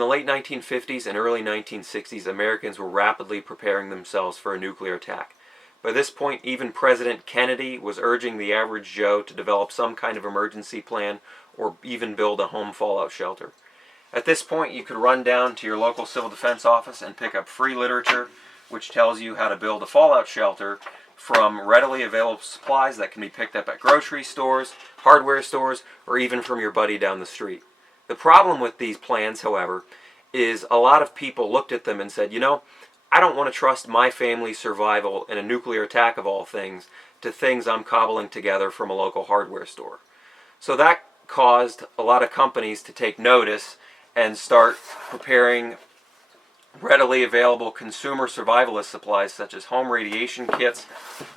the late 1950s and early 1960s, Americans were rapidly preparing themselves for a nuclear attack. By this point, even President Kennedy was urging the average Joe to develop some kind of emergency plan or even build a home fallout shelter. At this point, you could run down to your local civil defense office and pick up free literature which tells you how to build a fallout shelter from readily available supplies that can be picked up at grocery stores, hardware stores, or even from your buddy down the street. The problem with these plans, however, is a lot of people looked at them and said, you know, I don't want to trust my family's survival in a nuclear attack of all things to things I'm cobbling together from a local hardware store. So that caused a lot of companies to take notice and start preparing readily available consumer survivalist supplies such as home radiation kits,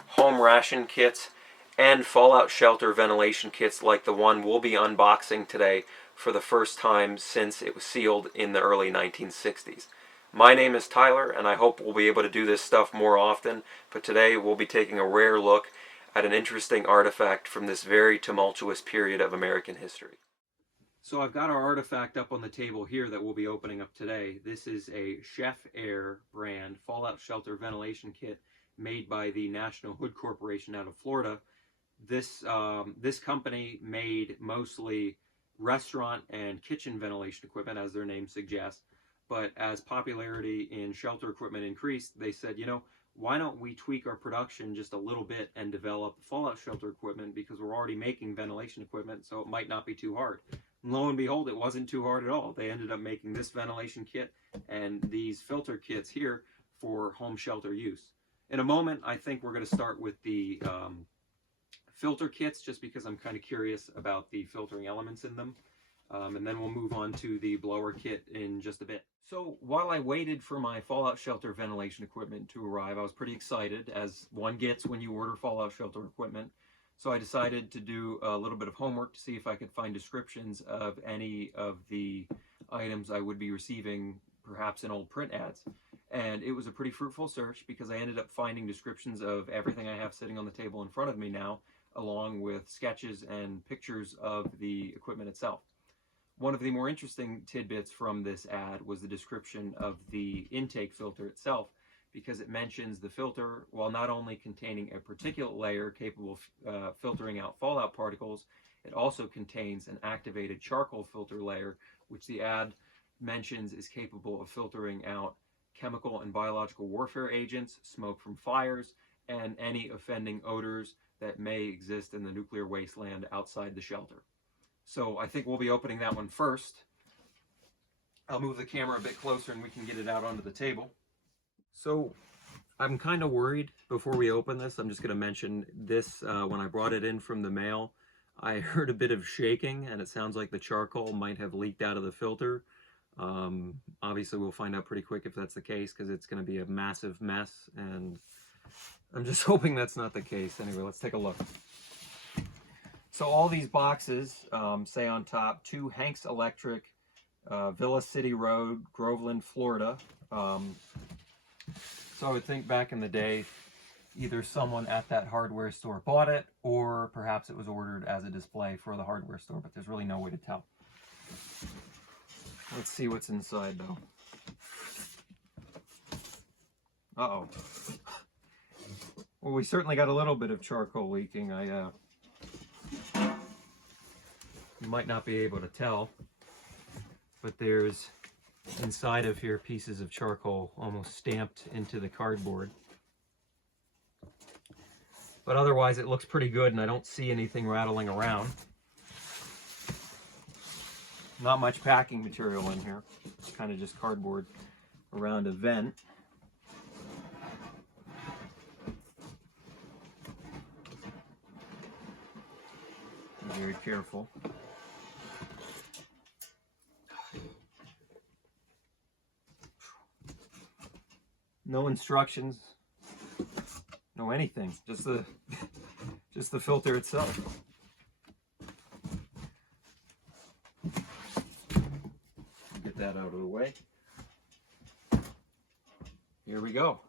home ration kits, and fallout shelter ventilation kits like the one we'll be unboxing today for the first time since it was sealed in the early 1960s. My name is Tyler, and I hope we'll be able to do this stuff more often, but today we'll be taking a rare look at an interesting artifact from this very tumultuous period of American history. So I've got our artifact up on the table here that we'll be opening up today. This is a Chef Aire brand fallout shelter ventilation kit made by the National Hood Corporation out of Florida. This company made mostly restaurant and kitchen ventilation equipment, as their name suggests. But as popularity in shelter equipment increased, they said, you know, why don't we tweak our production just a little bit and develop fallout shelter equipment, because we're already making ventilation equipment, so it might not be too hard. And lo and behold, it wasn't too hard at all. They ended up making this ventilation kit and these filter kits here for home shelter use. In a moment, I think we're going to start with the filter kits, just because I'm kind of curious about the filtering elements in them. And then we'll move on to the blower kit in just a bit. So while I waited for my fallout shelter ventilation equipment to arrive, I was pretty excited, as one gets when you order fallout shelter equipment. So I decided to do a little bit of homework to see if I could find descriptions of any of the items I would be receiving, perhaps in old print ads. And it was a pretty fruitful search, because I ended up finding descriptions of everything I have sitting on the table in front of me now, along with sketches and pictures of the equipment itself. One of the more interesting tidbits from this ad was the description of the intake filter itself, because it mentions the filter, while not only containing a particulate layer capable of filtering out fallout particles, it also contains an activated charcoal filter layer, which the ad mentions is capable of filtering out chemical and biological warfare agents, smoke from fires, and any offending odors that may exist in the nuclear wasteland outside the shelter. So I think we'll be opening that one first. I'll move the camera a bit closer and we can get it out onto the table. So I'm kind of worried before we open this. I'm just going to mention this. When I brought it in from the mail, I heard a bit of shaking, and it sounds like the charcoal might have leaked out of the filter. Obviously, we'll find out pretty quick if that's the case, because it's going to be a massive mess, and I'm just hoping that's not the case. Anyway, let's take a look. So all these boxes say on top, to Hanks Electric, Villa City Road, Groveland, Florida. So I would think back in the day, either someone at that hardware store bought it, or perhaps it was ordered as a display for the hardware store, but there's really no way to tell. Let's see what's inside, though. Uh-oh. Well, we certainly got a little bit of charcoal leaking. You might not be able to tell, but there's inside of here pieces of charcoal almost stamped into the cardboard. But otherwise it looks pretty good, and I don't see anything rattling around. Not much packing material in here. It's kind of just cardboard around a vent. Be very careful. No instructions, no anything, just the filter itself. Get that out of the way. Here we go.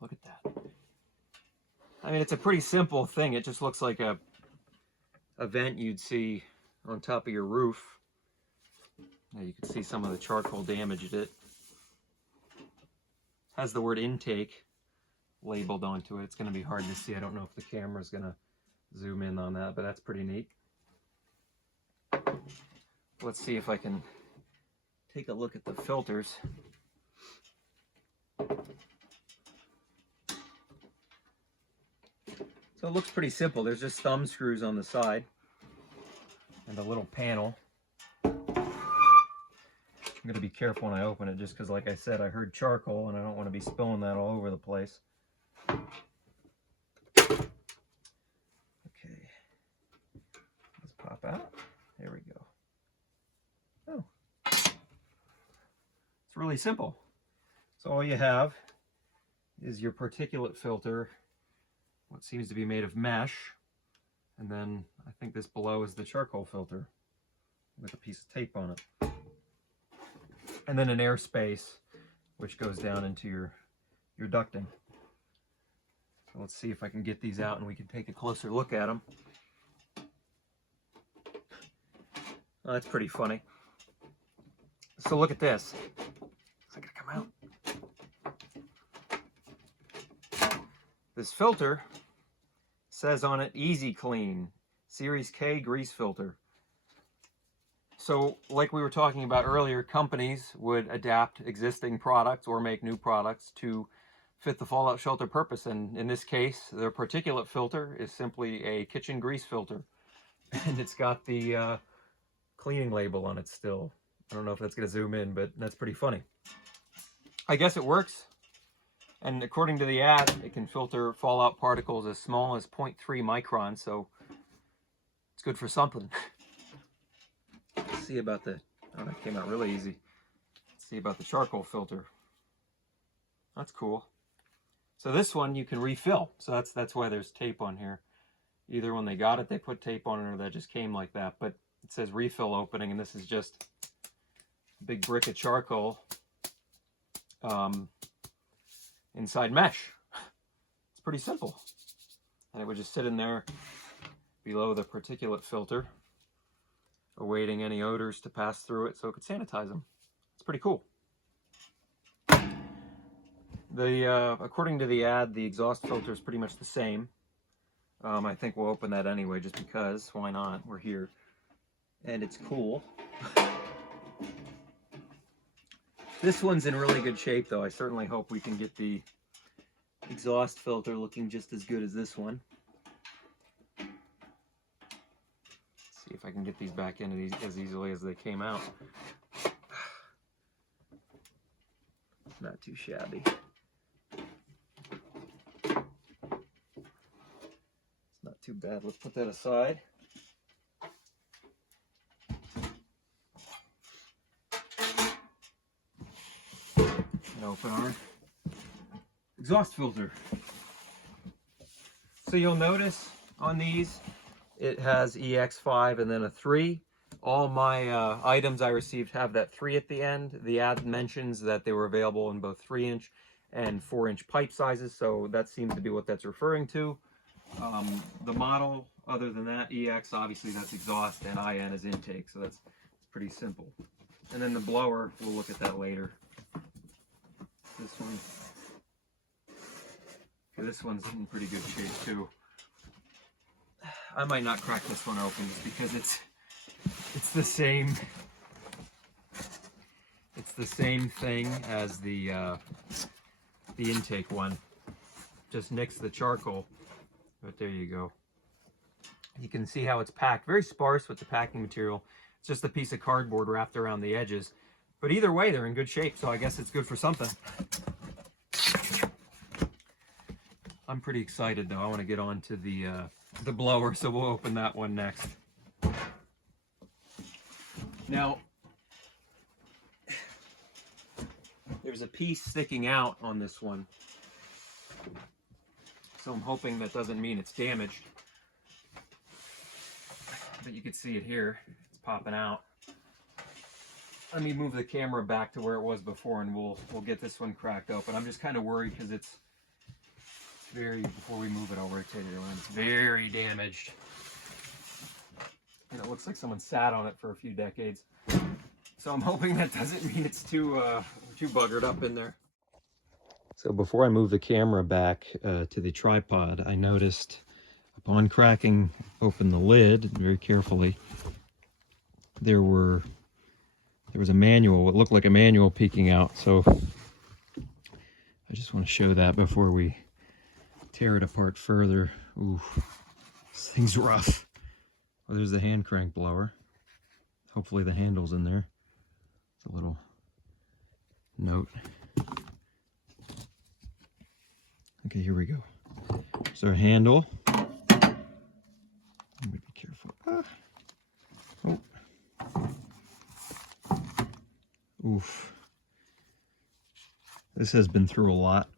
Look at that. I mean, it's a pretty simple thing. It just looks like a vent you'd see on top of your roof. Now you can see some of the charcoal damaged it. Has the word intake labeled onto it. It's going to be hard to see. I don't know if the camera's going to zoom in on that, but that's pretty neat. Let's see if I can take a look at the filters. So it looks pretty simple. There's just thumb screws on the side and a little panel. I'm going to be careful when I open it just because, like I said, I heard charcoal and I don't want to be spilling that all over the place. Okay, let's pop out. There we go. Oh, it's really simple. So all you have is your particulate filter, what seems to be made of mesh, and then I think this below is the charcoal filter with a piece of tape on it. And then an air space, which goes down into your ducting. So let's see if I can get these out and we can take a closer look at them. Oh, that's pretty funny. So look at this. Is it gonna come out? This filter says on it, Easy Clean, Series K grease filter. So like we were talking about earlier, companies would adapt existing products or make new products to fit the fallout shelter purpose. And in this case, their particulate filter is simply a kitchen grease filter. And it's got the cleaning label on it still. I don't know if that's going to zoom in, but that's pretty funny. I guess it works. And according to the ad, it can filter fallout particles as small as 0.3 microns, so it's good for something. Let's see about the, oh, that came out really easy. Let's see about the charcoal filter. That's cool. So this one you can refill. So that's why there's tape on here. Either when they got it, they put tape on it, or that just came like that. But it says refill opening, and this is just a big brick of charcoal inside mesh. It's pretty simple. And it would just sit in there below the particulate filter, awaiting any odors to pass through it so it could sanitize them. It's pretty cool. According to the ad, the exhaust filter is pretty much the same. I think we'll open that anyway, just because. Why not? We're here. And it's cool. This one's in really good shape, though. I certainly hope we can get the exhaust filter looking just as good as this one. Let's see if I can get these back in as easily as they came out. Not too shabby. It's not too bad. Let's put that aside. And open our exhaust filter. So you'll notice on these, it has EX5 and then a 3. All my items I received have that 3 at the end. The ad mentions that they were available in both 3-inch and 4-inch pipe sizes, so that seems to be what that's referring to. The model, other than that, EX, obviously that's exhaust, and IN is intake, so that's pretty simple. And then the blower, we'll look at that later. This one. Okay, this one's in pretty good shape too. I might not crack this one open just because it's the same. It's the same thing as the intake one. Just nix the charcoal. But there you go. You can see how it's packed. Very sparse with the packing material. It's just a piece of cardboard wrapped around the edges. But either way, they're in good shape, so I guess it's good for something. I'm pretty excited, though. I want to get on to the blower, so we'll open that one next. Now, there's a piece sticking out on this one, so I'm hoping that doesn't mean it's damaged. But you can see it here. It's popping out. Let me move the camera back to where it was before, and we'll get this one cracked open. I'm just kind of worried because it's very, before we move it, I'll rotate it around. It's very damaged. And it looks like someone sat on it for a few decades. So So I'm hoping that doesn't mean it's too buggered up in there. So before I move the camera back to the tripod, I noticed upon cracking open the lid very carefully, there was a manual, what looked like a manual peeking out. So I just want to show that before we tear it apart further. Ooh, this thing's rough. Well, there's the hand crank blower. Hopefully the handle's in there. It's a little note. Okay, here we go. So handle. Let me be careful. Oh. Oof. This has been through a lot.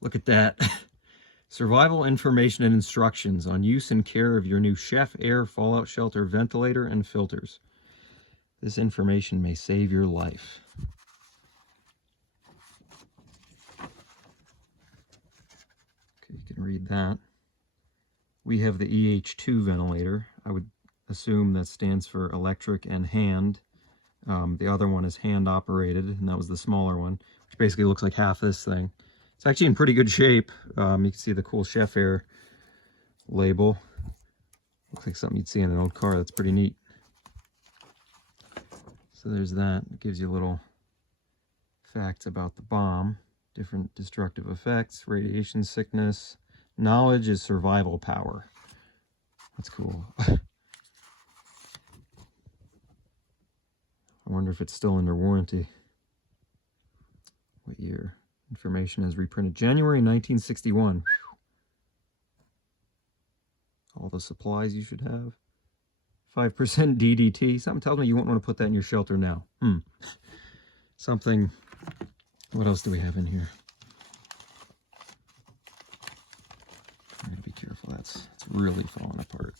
Look at that. Survival information and instructions on use and care of your new Chef Aire fallout shelter ventilator and filters. This information may save your life. Okay, you can read that. We have the EH2 ventilator. I would assume that stands for electric and hand. The other one is hand operated, and that was the smaller one, which basically looks like half this thing. It's actually in pretty good shape. You can see the cool Chef Aire label. Looks like something you'd see in an old car. That's pretty neat. So there's that. It gives you little facts about the bomb. Different destructive effects, radiation sickness. Knowledge is survival power. That's cool. I wonder if it's still under warranty. What year? Information is reprinted January 1961. All the supplies you should have. 5% DDT. Something tells me you won't want to put that in your shelter now. Something. What else do we have in here? I gotta be careful. It's really falling apart.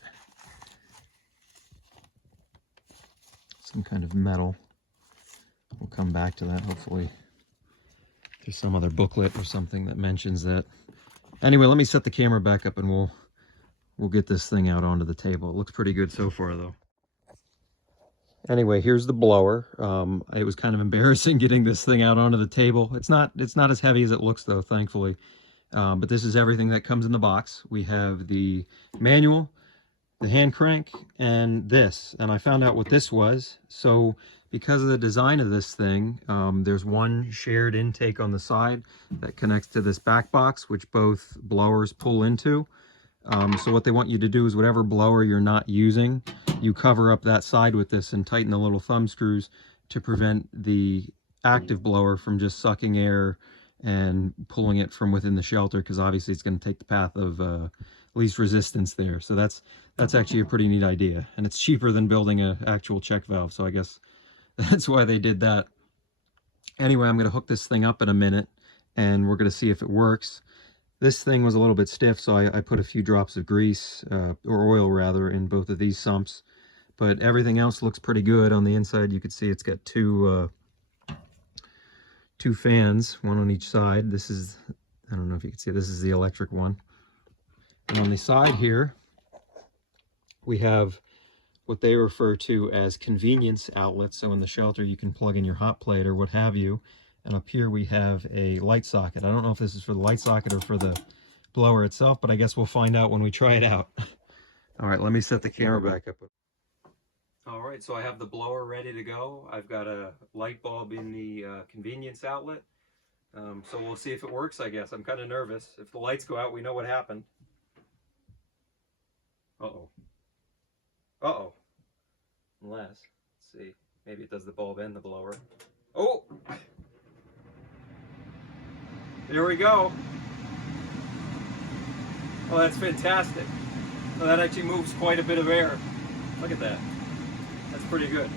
Some kind of metal. We'll come back to that, hopefully. There's some other booklet or something that mentions that. Anyway, let me set the camera back up and we'll get this thing out onto the table. It looks pretty good so far, though. Anyway, here's the blower. It was kind of embarrassing getting this thing out onto the table. It's not as heavy as it looks, though, thankfully. But this is everything that comes in the box. We have the manual, the hand crank, and this. And I found out what this was. So because of the design of this thing, there's one shared intake on the side that connects to this back box, which both blowers pull into. So what they want you to do is whatever blower you're not using, you cover up that side with this and tighten the little thumb screws to prevent the active blower from just sucking air and pulling it from within the shelter, because obviously it's going to take the path of least resistance there. So that's actually a pretty neat idea, and it's cheaper than building an actual check valve, so I guess that's why they did that. Anyway, I'm going to hook this thing up in a minute, and we're going to see if it works. This thing was a little bit stiff, so I put a few drops of grease, or oil rather, in both of these sumps. But everything else looks pretty good. On the inside, you can see it's got two fans, one on each side. This is, I don't know if you can see, this is the electric one. And on the side here, we have what they refer to as convenience outlets. So in the shelter, you can plug in your hot plate or what have you. And up here we have a light socket. I don't know if this is for the light socket or for the blower itself, but I guess we'll find out when we try it out. All right, let me set the camera back up. All right, so I have the blower ready to go. I've got a light bulb in the convenience outlet. So we'll see if it works, I guess. I'm kind of nervous. If the lights go out, we know what happened. Uh-oh. Uh-oh. Unless, let's see, maybe it does the bulb and the blower. Oh! There we go. Oh, that's fantastic. Oh, that actually moves quite a bit of air. Look at that. That's pretty good.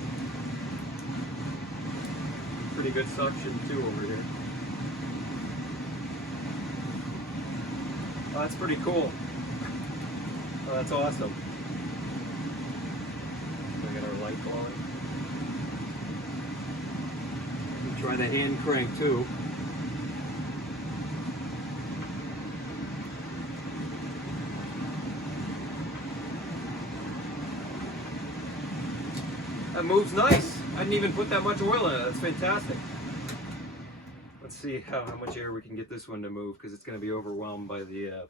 Pretty good suction too over here. Oh, that's pretty cool. Oh, that's awesome. We got our light going. We try the hand crank too. That moves nice. I didn't even put that much oil in it. That's fantastic. Let's see how much air we can get this one to move, because it's going to be overwhelmed by the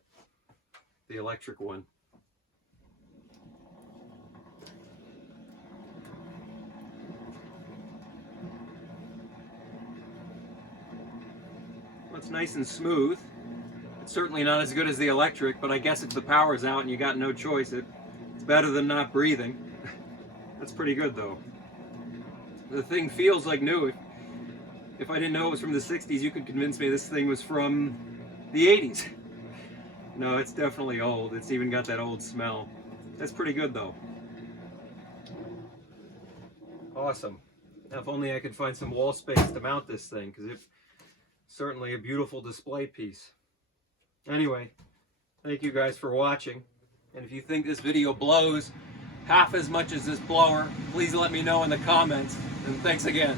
electric one. Well, it's nice and smooth. It's certainly not as good as the electric, but I guess if the power's out and you got no choice, it's better than not breathing. That's pretty good though. The thing feels like new. If I didn't know it was from the 60s, you could convince me this thing was from the 80s. No, it's definitely old. It's even got that old smell. That's pretty good though. Awesome. Now, if only I could find some wall space to mount this thing, because it's certainly a beautiful display piece. Anyway, thank you guys for watching. And if you think this video blows half as much as this blower, please let me know in the comments. And thanks again.